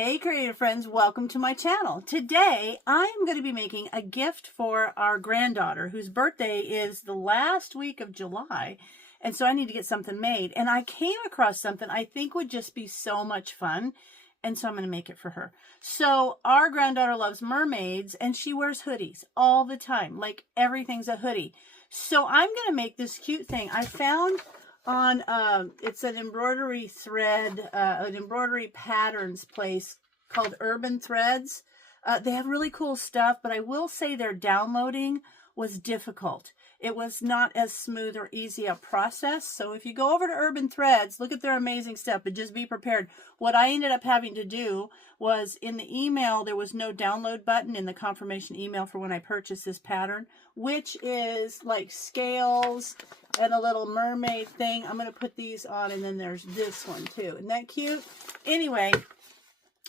Hey creative friends, welcome to my channel. Today I'm going to be making a gift for our granddaughter whose birthday is the last week of July, and so I need to get something made. And I came across something I think would just be so much fun, and so I'm going to make it for her. So our granddaughter loves mermaids and she wears hoodies all the time, like everything's a hoodie. So I'm going to make this cute thing I found on it's an embroidery thread, an embroidery patterns place called Urban Threads. They have really cool stuff, but I will say their downloading was difficult. It was not as smooth or easy a process. So if you go over to Urban Threads, look at their amazing stuff, but just be prepared. What I ended up having to do was, in the email, there was no download button in the confirmation email for when I purchased this pattern, which is like scales and a little mermaid thing. I'm going to put these on, and then there's this one too. Isn't that cute? Anyway,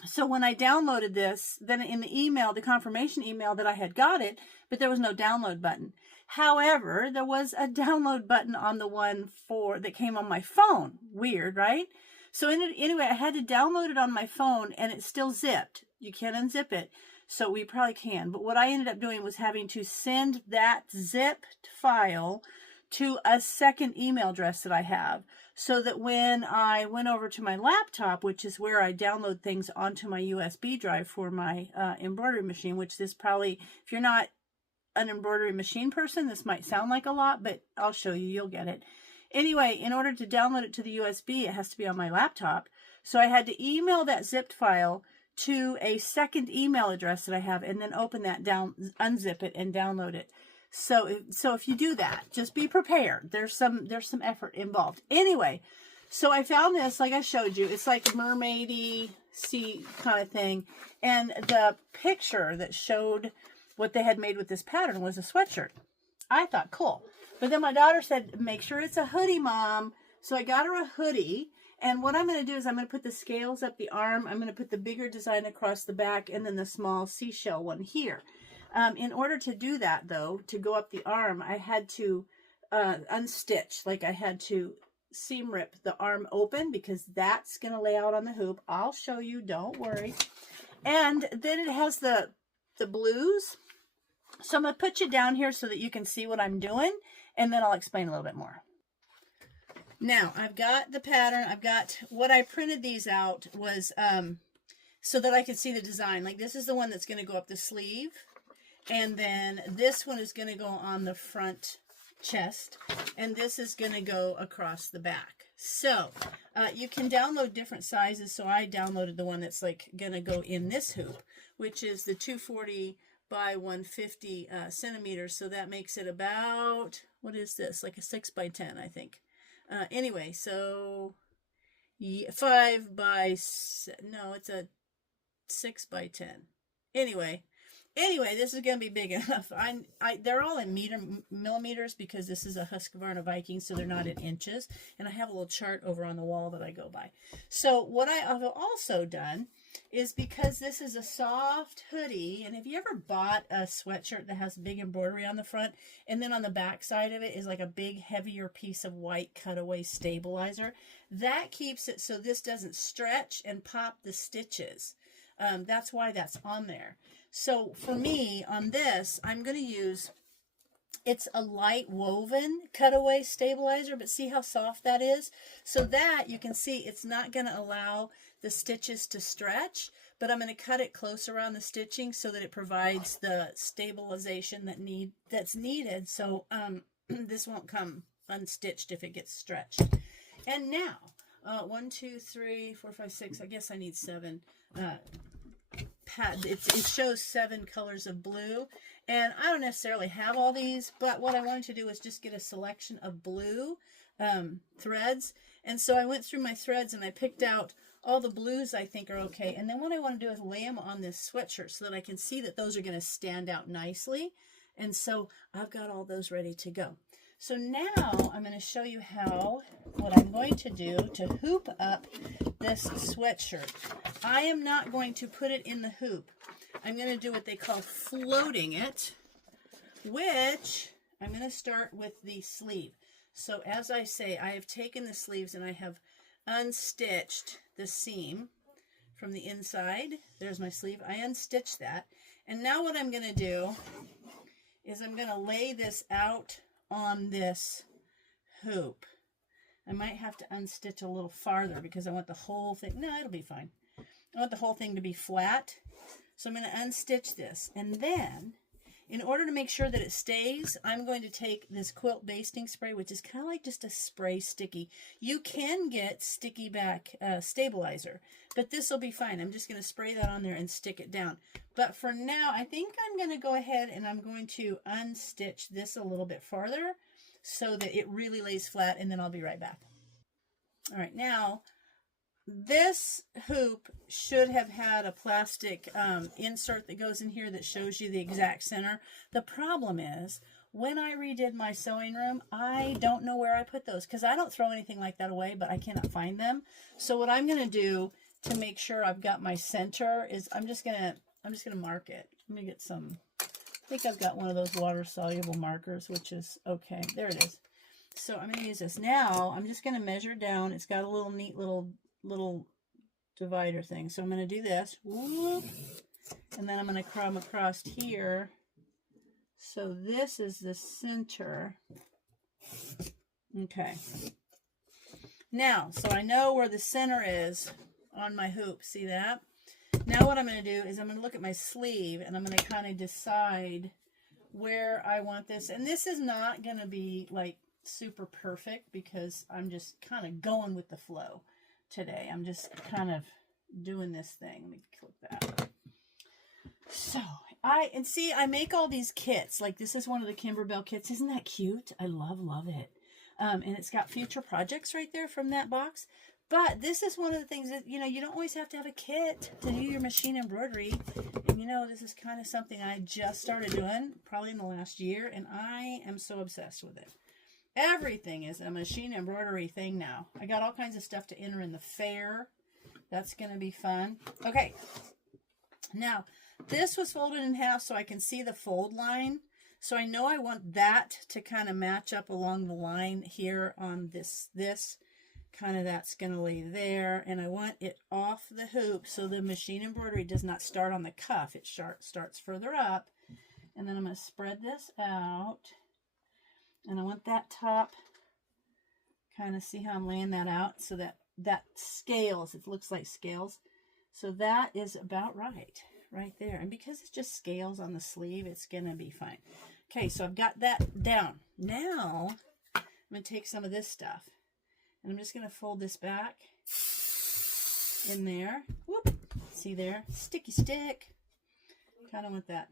so when I downloaded this, then in the email, the confirmation email, that I had got it, but there was no download button. However, there was a download button on the one that came on my phone. Weird, right? So anyway, I had to download it on my phone, and it's still zipped. You can't unzip it. So we probably can. But what I ended up doing was having to send that zipped file to a second email address that I have, so that when I went over to my laptop, which is where I download things onto my USB drive for my embroidery machine, which this probably, if you're not an embroidery machine person, this might sound like a lot, but I'll show you, you'll get it. Anyway, in order to download it to the USB, it has to be on my laptop. So I had to email that zipped file to a second email address that I have, and then open that down, unzip it, and download it. So if you do that, just be prepared. There's some effort involved. Anyway, so I found this, like I showed you. It's like mermaidy sea kind of thing. And the picture that showed what they had made with this pattern was a sweatshirt. I thought, cool. But then my daughter said, make sure it's a hoodie, Mom. So I got her a hoodie. And what I'm going to do is I'm going to put the scales up the arm. I'm going to put the bigger design across the back, and then the small seashell one here. In order to do that, though, to go up the arm, I had to unstitch. Like, I had to seam rip the arm open, because that's going to lay out on the hoop. I'll show you, don't worry. And then it has the blues. So I'm going to put you down here so that you can see what I'm doing, and then I'll explain a little bit more. Now, I've got the pattern. I've got, what I printed these out was so that I could see the design. Like, this is the one that's going to go up the sleeve. And then this one is going to go on the front chest, and this is going to go across the back. So you can download different sizes. So I downloaded the one that's like going to go in this hoop, which is the 240 by 150 centimeters. So that makes it about, what is this? Like a 6 by 10, I think. Anyway, so 5 by, no, it's a 6 by 10. Anyway, this is going to be big enough. They're all in millimeters, because this is a Husqvarna Viking, so they're not in inches. And I have a little chart over on the wall that I go by. So what I have also done is, because this is a soft hoodie, and if you ever bought a sweatshirt that has big embroidery on the front, and then on the back side of it is like a big heavier piece of white cutaway stabilizer, that keeps it so this doesn't stretch and pop the stitches. That's why that's on there. So for me, on this, I'm going to use, it's a light woven cutaway stabilizer, but see how soft that is? So that, you can see, it's not going to allow the stitches to stretch, but I'm going to cut it close around the stitching so that it provides the stabilization that's needed. So this won't come unstitched if it gets stretched. And now, 1, 2, 3, 4, 5, 6, I guess I need 7. It shows 7 colors of blue, and I don't necessarily have all these, but what I wanted to do was just get a selection of blue threads. And so I went through my threads and I picked out all the blues I think are okay. And then what I want to do is lay them on this sweatshirt so that I can see that those are going to stand out nicely. And so I've got all those ready to go. So now I'm going to show you what I'm going to do to hoop up this sweatshirt. I am not going to put it in the hoop. I'm going to do what they call floating it, which I'm going to start with the sleeve. So as I say, I have taken the sleeves and I have unstitched the seam from the inside. There's my sleeve. I unstitched that. And now what I'm going to do is I'm going to lay this out on this hoop. I might have to unstitch a little farther because I want the whole thing. No, it'll be fine. I want the whole thing to be flat. So I'm going to unstitch this. And then, in order to make sure that it stays, I'm going to take this quilt basting spray, which is kind of like just a spray sticky. You can get sticky back stabilizer, but this will be fine. I'm just going to spray that on there and stick it down. But for now, I think I'm going to go ahead and I'm going to unstitch this a little bit farther so that it really lays flat, and then I'll be right back. All right, now this hoop should have had a plastic insert that goes in here that shows you the exact center. The problem is, when I redid my sewing room, I don't know where I put those because I don't throw anything like that away, but I cannot find them. So what I'm going to do to make sure I've got my center is I'm just gonna mark it. Let me get some. I think I've got one of those water soluble markers, which is okay. There it is. So I'm going to use this. Now I'm just going to measure down. It's got a little neat little divider thing. So I'm going to do this. Whoop, and then I'm going to come across here. So this is the center. Okay. Now, so I know where the center is on my hoop. See that? Now what I'm going to do is I'm going to look at my sleeve and I'm going to kind of decide where I want this. And this is not going to be like super perfect because I'm just kind of going with the flow today. I'm just kind of doing this thing. Let me click that. So I make all these kits. Like this is one of the Kimberbell kits. Isn't that cute? I love it. And it's got future projects right there from that box. But this is one of the things that, you know, you don't always have to have a kit to do your machine embroidery. And, you know, this is kind of something I just started doing probably in the last year. And I am so obsessed with it. Everything is a machine embroidery thing now. I got all kinds of stuff to enter in the fair. That's going to be fun. Okay. Now, this was folded in half so I can see the fold line. So I know I want that to kind of match up along the line here on this kind of that's going to lay there, and I want it off the hoop so the machine embroidery does not start on the cuff. It starts further up, and then I'm going to spread this out, and I want that top, kind of see how I'm laying that out so that scales. It looks like scales. So that is about right there. And because it's just scales on the sleeve, it's going to be fine. Okay, so I've got that down. Now I'm going to take some of this stuff. And I'm just going to fold this back in there. Whoop. See there? Sticky stick. Kind of want that.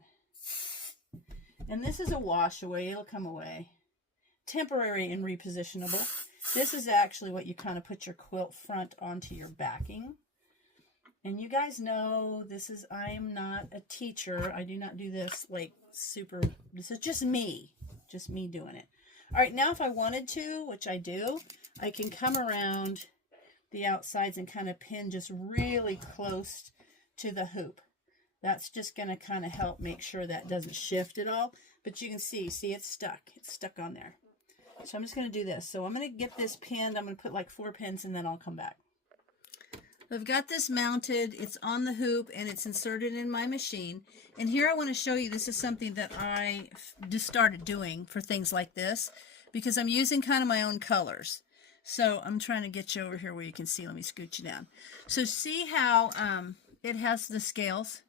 And this is a wash away. It'll come away. Temporary and repositionable. This is actually what you kind of put your quilt front onto your backing. And you guys know I am not a teacher. I do not do this like super. This is just me doing it. All right, now if I wanted to, which I do, I can come around the outsides and kind of pin just really close to the hoop. That's just going to kind of help make sure that doesn't shift at all. But you can see it's stuck. It's stuck on there. So I'm just going to do this. So I'm going to get this pinned. I'm going to put like 4 pins and then I'll come back. I've got this mounted. It's on the hoop and it's inserted in my machine. And here I want to show you, this is something that I just started doing for things like this because I'm using kind of my own colors. So I'm trying to get you over here where you can see. Let me scoot you down. So see how it has the scales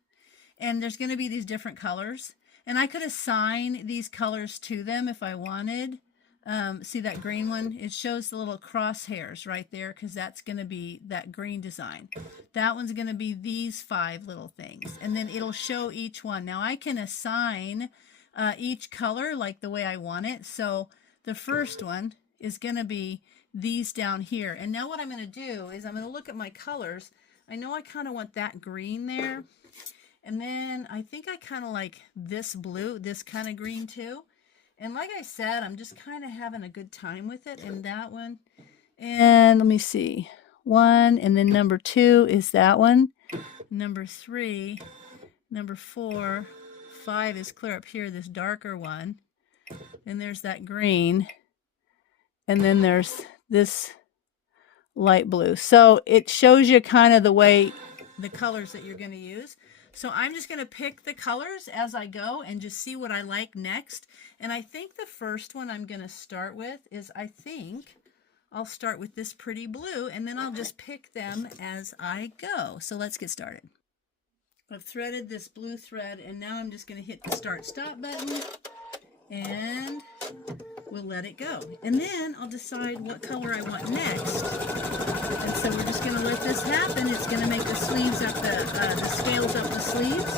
and there's going to be these different colors. And I could assign these colors to them if I wanted. See that green one? It shows the little crosshairs right there because that's going to be that green design. That one's going to be these 5 little things. And then it'll show each one. Now I can assign each color like the way I want it. So the first one is going to be these down here. And now what I'm going to do is I'm going to look at my colors. I know I kind of want that green there. And then I think I kind of like this blue, this kind of green too. And like I said, I'm just kind of having a good time with it. And that one. And let me see. 1. And then number 2 is that one. Number 3. Number 4. 5 is clear up here, this darker one. And there's that green. And then there's this light blue. So it shows you kind of the way the colors that you're going to use. So I'm just going to pick the colors as I go and just see what I like next. And I think the first one I'm going to start with is, I think I'll start with this pretty blue, and then I'll just pick them as I go. So let's get started. I've threaded this blue thread, and now I'm just going to hit the start stop button, and we'll let it go. And then I'll decide what color I want next. And so we're just going to let this happen. It's going to make the sleeves up, the scales up the sleeves.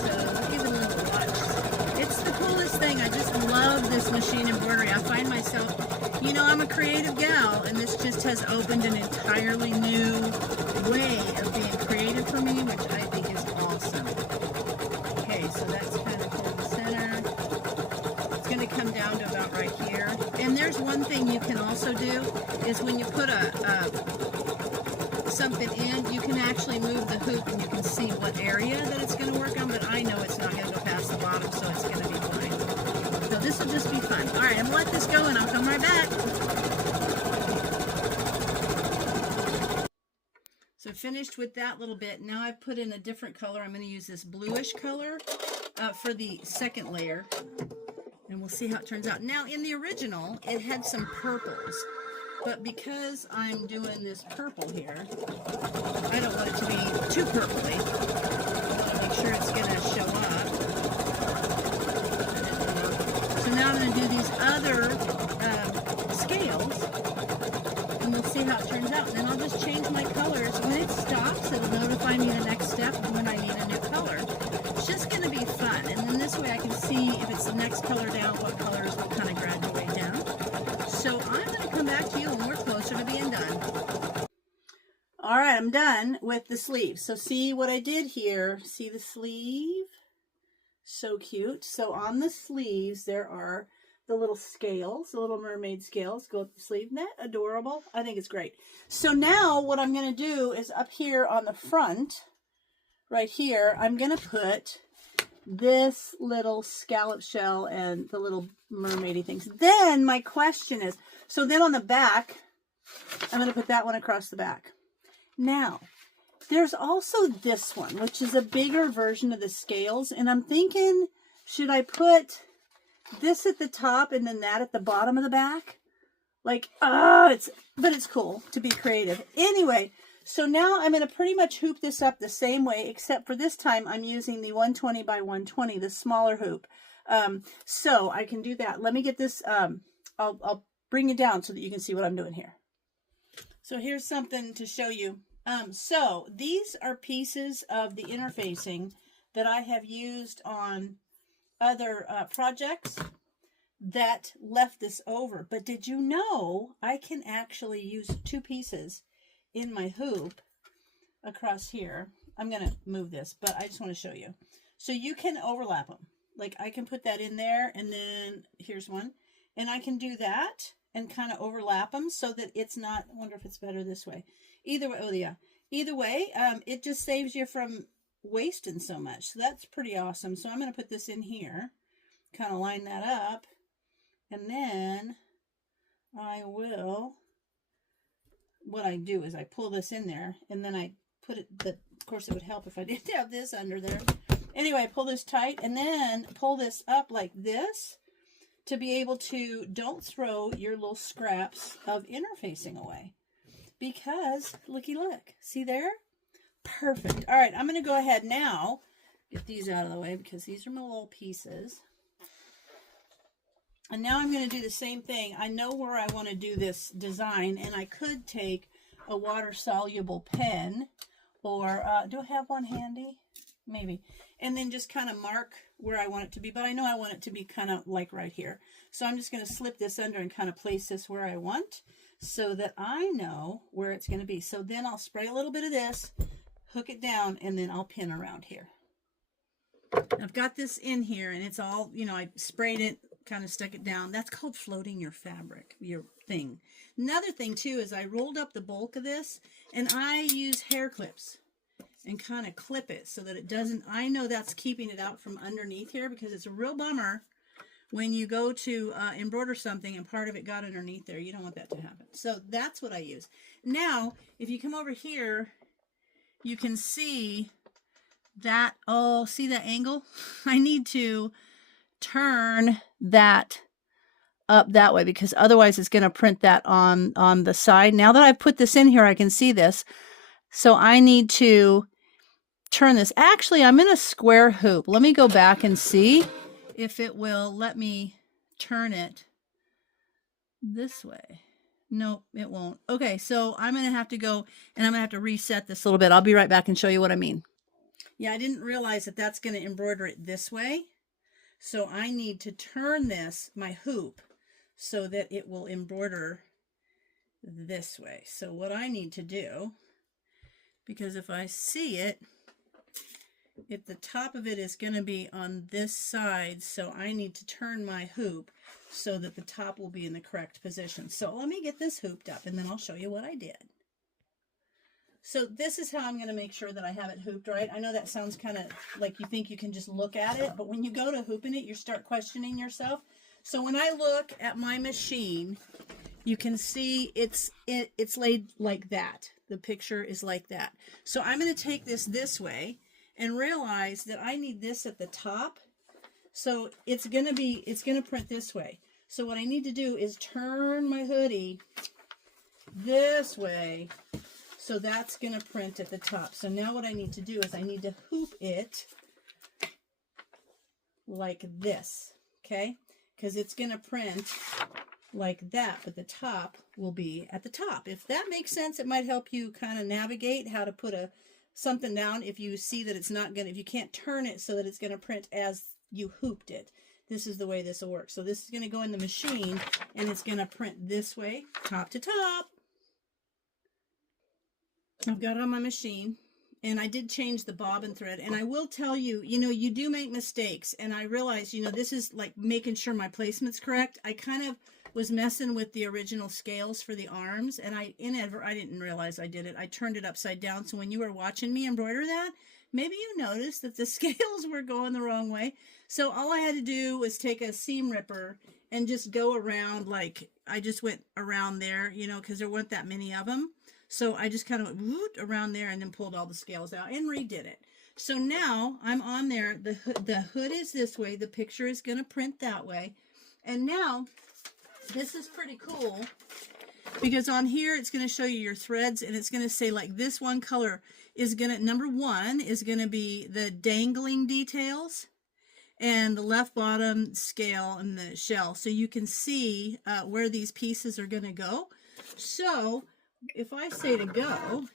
So we'll give it a little watch. It's the coolest thing. I just love this machine embroidery. I find myself, you know, I'm a creative gal, and this just has opened an entirely new way of being creative for me, which I think is awesome. Okay, so that's kind of toward the center. It's going to come down to about right here. And there's one thing you can also do is when you put something in, you can actually move the hoop and you can see what area that it's going to work on, but I know it's not going to go past the bottom, so it's going to be fine. So this will just be fun. All right, I'm going to let this go and I'll come right back. So finished with that little bit. Now I've put in a different color. I'm going to use this bluish color for the second layer. And we'll see how it turns out. Now, in the original, it had some purples. But because I'm doing this purple here, I don't want it to be too purpley. I want to make sure it's going to show up. So now I'm going to do these other scales. And we'll see how it turns out. And then I'll just change my colors. When it stops, it'll notify me the next step when I need a new color. It's just going to be fun. And then this way I can see if it's the next color down, what colors will kind of graduate down. So I'm going to come back to you when we're closer to being done. All right, I'm done with the sleeve. So see what I did here. See the sleeve? So cute. So on the sleeves, there are the little scales, the little mermaid scales go up the sleeve. Isn't that adorable? I think it's great. So now what I'm going to do is up here on the front, right here, I'm going to put this little scallop shell and the little mermaidy things. Then my question is, so then on the back, I'm going to put that one across the back. Now, there's also this one, which is a bigger version of the scales. And I'm thinking, should I put this at the top and then that at the bottom of the back? Like, but it's cool to be creative. Anyway, so now I'm going to pretty much hoop this up the same way, except for this time I'm using the 120 by 120, the smaller hoop. So I can do that. Let me get this, I'll bring it down so that you can see what I'm doing here. So here's something to show you. So these are pieces of the interfacing that I have used on other projects that left this over. But did you know I can actually use two pieces in my hoop across here? I'm going to move this, but I just want to show you. So you can overlap them. Like I can put that in there, and then here's one. And I can do that and kind of overlap them so that it's not, I wonder if it's better this way. Either way, oh yeah. Either way, it just saves you from wasting so much. So that's pretty awesome. So I'm going to put this in here, kind of line that up, and then I will, what I do is I pull this in there, and then I put it, of course it would help if I didn't have this under there. Anyway, I pull this tight and then pull this up like this to be able to, don't throw your little scraps of interfacing away. Because, looky look, see there? Perfect. All right, I'm going to go ahead now, get these out of the way because these are my little pieces. And now I'm going to do the same thing. I know where I want to do this design, and I could take a water-soluble pen, or do I have one handy? Maybe. And then just kind of mark where I want it to be. But I know I want it to be kind of like right here. So I'm just going to slip this under and kind of place this where I want so that I know where it's going to be. So then I'll spray a little bit of this, hook it down, and then I'll pin around here. I've got this in here, and it's all, you know, I sprayed it, kind of stuck it down. That's called floating your fabric, your thing. Another thing, too, is I rolled up the bulk of this, and I use hair clips and kind of clip it so that it doesn't, I know that's keeping it out from underneath here, because it's a real bummer when you go to embroider something and part of it got underneath there. You don't want that to happen. So that's what I use. Now, if you come over here you can see that, oh, see that angle? I need to turn that up that way because otherwise it's going to print that on the side. Now that I've put this in here, I can see this. So I need to turn this. Actually, I'm in a square hoop. Let me go back and see if it will let me turn it this way. Nope, it won't. Okay, so I'm going to have to go and I'm going to have to reset this a little bit. I'll be right back and show you what I mean. Yeah, I didn't realize that that's going to embroider it this way. So I need to turn this, my hoop, so that it will embroider this way. So what I need to do, because if I see it, if the top of it is going to be on this side, so I need to turn my hoop so that the top will be in the correct position. So let me get this hooped up and then I'll show you what I did. So this is how I'm going to make sure that I have it hooped right. I know that sounds kind of like you think you can just look at it, but when you go to hooping it, you start questioning yourself. So when I look at my machine, you can see it's laid like that. The picture is like that. So I'm going to take this way and realize that I need this at the top. So it's going to print this way. So what I need to do is turn my hoodie this way. So that's going to print at the top. So now what I need to do is I need to hoop it like this, okay? Because it's going to print like that, but the top will be at the top. If that makes sense, it might help you kind of navigate how to put something down if you see that it's not going to, if you can't turn it so that it's going to print as you hooped it. This is the way this will work. So this is going to go in the machine and it's going to print this way, top to top. I've got it on my machine and I did change the bobbin thread, and I will tell you, you do make mistakes, and I realize, this is like making sure my placement's correct. I kind of was messing with the original scales for the arms, and I didn't realize I did it. I turned it upside down, so when you were watching me embroider that, maybe you noticed that the scales were going the wrong way. So all I had to do was take a seam ripper and just go around, like I just went around there, because there weren't that many of them. So I just kind of went around there and then pulled all the scales out and redid it. So now I'm on there. The hood is this way. The picture is going to print that way. And now this is pretty cool because on here it's going to show you your threads, and it's going to say like this one color is going to, number one is going to be the dangling details and the left bottom scale and the shell. So you can see where these pieces are going to go. So if I say to go,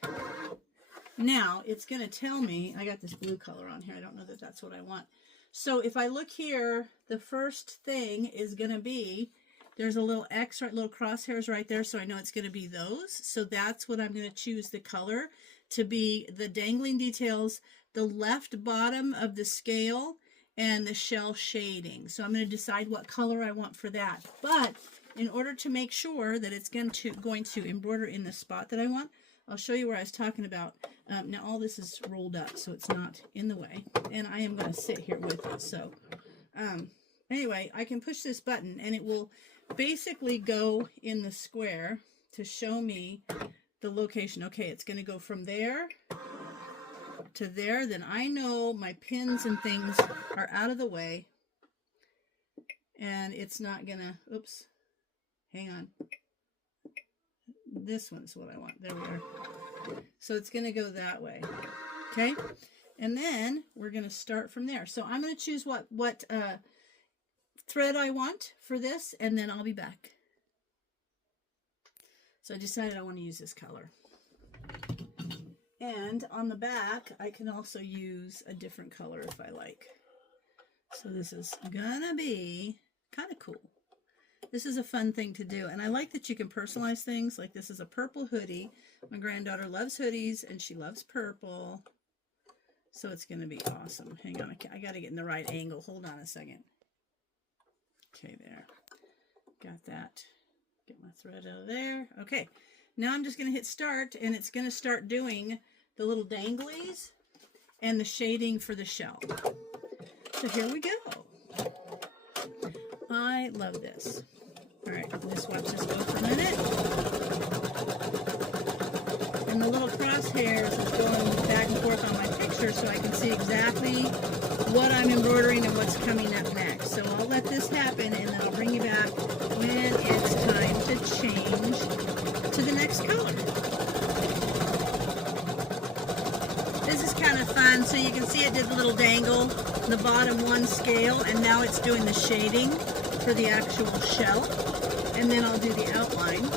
now it's going to tell me, I got this blue color on here. I don't know that that's what I want. So if I look here, the first thing is going to be, there's a little X, right, little crosshairs right there. So I know it's going to be those. So that's what I'm going to choose the color to be, the dangling details, the left bottom of the scale, and the shell shading. So I'm going to decide what color I want for that. But in order to make sure that it's going to embroider in the spot that I want, I'll show you where I was talking about. Now all this is rolled up so it's not in the way, and I am going to sit here with it. So anyway, I can push this button and it will basically go in the square to show me the location. Okay, it's going to go from there to there. Then I know my pins and things are out of the way, and it's not going to, oops. Hang on. This one's what I want. There we are. So it's going to go that way. Okay. And then we're going to start from there. So I'm going to choose what thread I want for this, and then I'll be back. So I decided I want to use this color. And on the back, I can also use a different color if I like. So this is going to be kind of cool. This is a fun thing to do, and I like that you can personalize things. Like this is a purple hoodie. My granddaughter loves hoodies, and she loves purple, so it's going to be awesome. Hang on, I got to get in the right angle. Hold on a second. Okay, there. Got that. Get my thread out of there. Okay, now I'm just going to hit start, and it's going to start doing the little danglies and the shading for the shell. So here we go. I love this. All right, let's watch this go for a minute. And and the little crosshairs is going back and forth on my picture so I can see exactly what I'm embroidering and what's coming up next. So I'll let this happen, and then I'll bring you back when it's time to change to the next color. This is kind of fun. So you can see it did the little dangle, the bottom one scale, and now it's doing the shading for the actual shell. And then I'll do the outline.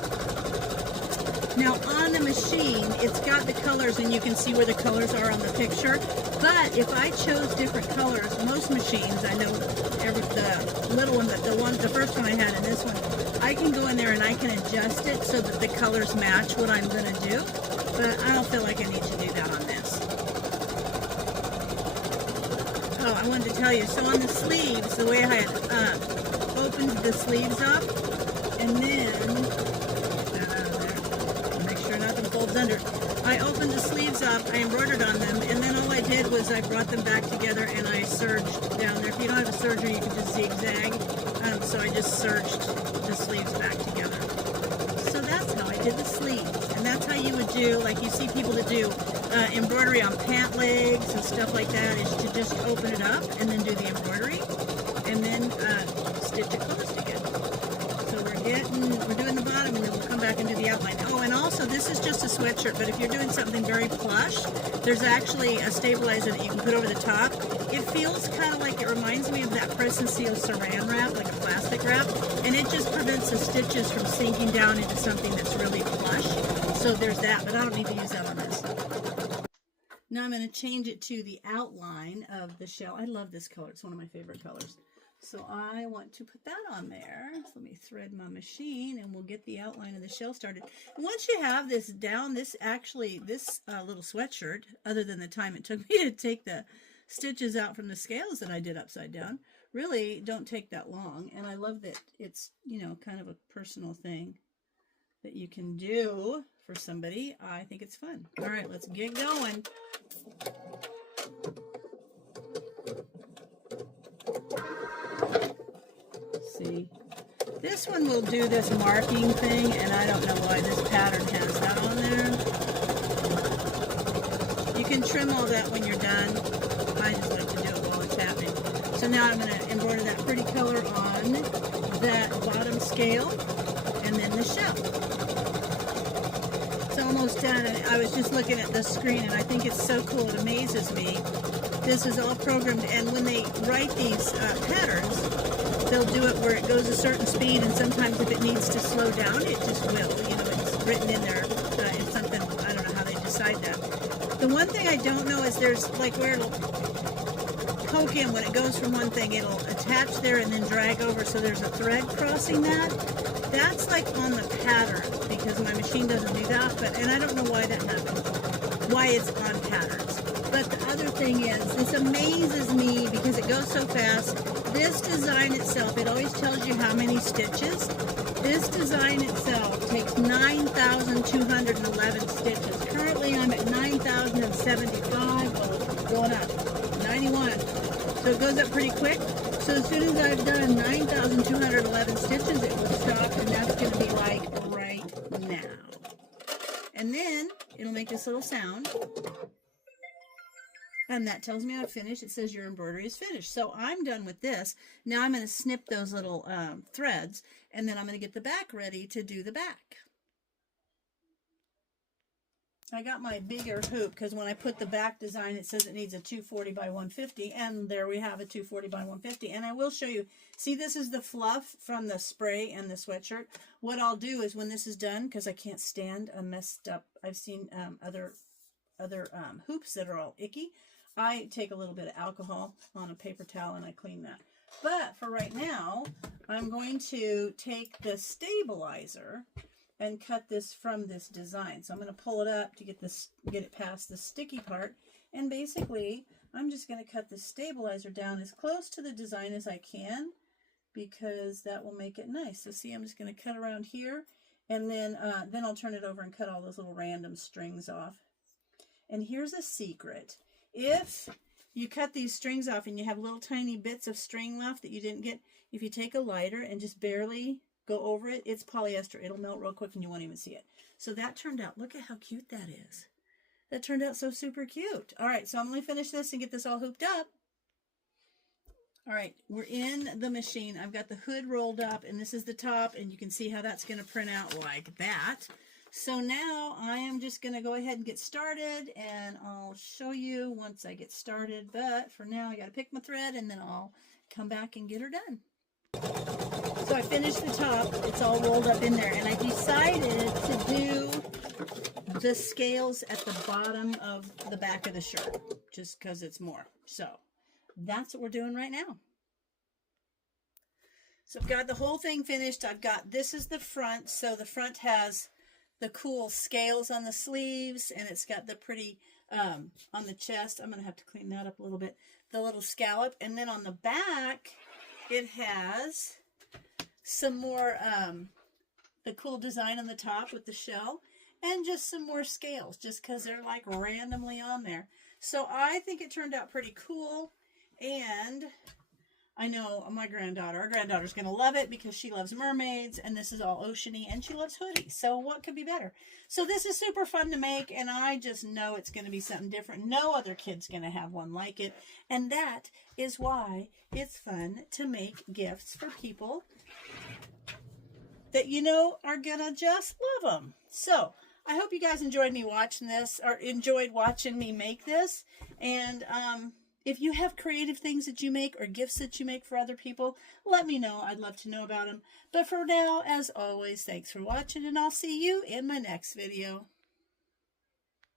Now on the machine, it's got the colors, and you can see where the colors are on the picture. But if I chose different colors, most machines, I know the little one, but the first one I had and this one, I can go in there and I can adjust it so that the colors match what I'm going to do. But I don't feel like I need to do that on this. Oh, I wanted to tell you, so on the sleeves, the way I had opened the sleeves up, and then, make sure nothing folds under. I opened the sleeves up, I embroidered on them, and then all I did was I brought them back together and I serged down there. If you don't have a serger, you can just zigzag. So I just serged the sleeves back together. So that's how I did the sleeves. And that's how you would do, like you see people that do embroidery on pant legs and stuff like that, is to just open it up and then do the embroidery and then stitch it close together. So we're doing the bottom, and then we'll come back and do the outline. Oh, and also this is just a sweatshirt, but if you're doing something very plush, there's actually a stabilizer that you can put over the top. It feels kind of like, it reminds me of that press and seal saran wrap, like a plastic wrap, and it just prevents the stitches from sinking down into something that's really plush. So there's that, but I don't need to use that on this. Now I'm going to change it to the outline of the shell. I love this color. It's one of my favorite colors. So I want to put that on there. So let me thread my machine, and we'll get the outline of the shell started. And once you have this down, this little sweatshirt, other than the time it took me to take the stitches out from the scales that I did upside down, really don't take that long. And I love that it's, you know, kind of a personal thing that you can do for somebody. I think it's fun. All right, let's get going. See, this one will do this marking thing, and I don't know why this pattern has that on there. You can trim all that when you're done. I just like to do it while it's happening. So now I'm going to embroider that pretty color on that bottom scale, and then the shell. It's almost done, and I was just looking at the screen, and I think it's so cool. It amazes me. This is all programmed, and when they write these patterns, they'll do it where it goes a certain speed, and sometimes if it needs to slow down, it just will. You know, it's written in there. It's something, I don't know how they decide that. The one thing I don't know is there's like where it'll poke in when it goes from one thing, it'll attach there and then drag over, so there's a thread crossing that. That's like on the pattern, because my machine doesn't do that, and I don't know why that happens, why it's on patterns. But the other thing is, this amazes me because it goes so fast. This design itself, it always tells you how many stitches. This design itself takes 9,211 stitches. Currently I'm at 9,075, well, going up, 91. So it goes up pretty quick. So as soon as I've done 9,211 stitches, it will stop, and that's going to be like right now. And then it'll make this little sound. And that tells me I've finished. It says your embroidery is finished. So I'm done with this. Now I'm going to snip those little threads, and then I'm going to get the back ready to do the back. I got my bigger hoop because when I put the back design, it says it needs a 240 by 150, and there we have a 240 by 150. And I will show you. See, this is the fluff from the spray and the sweatshirt. What I'll do is when this is done, because I can't stand a messed up, I've seen other hoops that are all icky. I take a little bit of alcohol on a paper towel and I clean that. But for right now, I'm going to take the stabilizer and cut this from this design. So I'm going to pull it up to get it past the sticky part. And basically, I'm just going to cut the stabilizer down as close to the design as I can, because that will make it nice. So see, I'm just going to cut around here, and then I'll turn it over and cut all those little random strings off. And here's a secret. If you cut these strings off and you have little tiny bits of string left that you didn't get, if you take a lighter and just barely go over it. It's polyester. It'll melt real quick and you won't even see it. So that turned out, look at how cute that is. That turned out so super cute. All right, so I'm going to finish this and get this all hooped up. All right, we're in the machine. I've got the hood rolled up, and this is the top, and you can see how that's going to print out like that. So now I am just going to go ahead and get started, and I'll show you once I get started. But for now, I got to pick my thread, and then I'll come back and get her done. So I finished the top. It's all rolled up in there, and I decided to do the scales at the bottom of the back of the shirt, just because it's more. So that's what we're doing right now. So I've got the whole thing finished. I've got, this is the front. So the front has the cool scales on the sleeves, and it's got the pretty, on the chest. I'm going to have to clean that up a little bit. The little scallop. And then on the back, it has some more, the cool design on the top with the shell, and just some more scales, just because they're like randomly on there. So I think it turned out pretty cool. And I know my granddaughter, our granddaughter's going to love it because she loves mermaids, and this is all oceany, and she loves hoodies. So what could be better? So this is super fun to make, and I just know it's going to be something different. No other kid's going to have one like it, and that is why it's fun to make gifts for people that you know are going to just love them. So I hope you guys enjoyed me watching this, or enjoyed watching me make this, and if you have creative things that you make or gifts that you make for other people, let me know. I'd love to know about them. But for now, as always, thanks for watching, and I'll see you in my next video.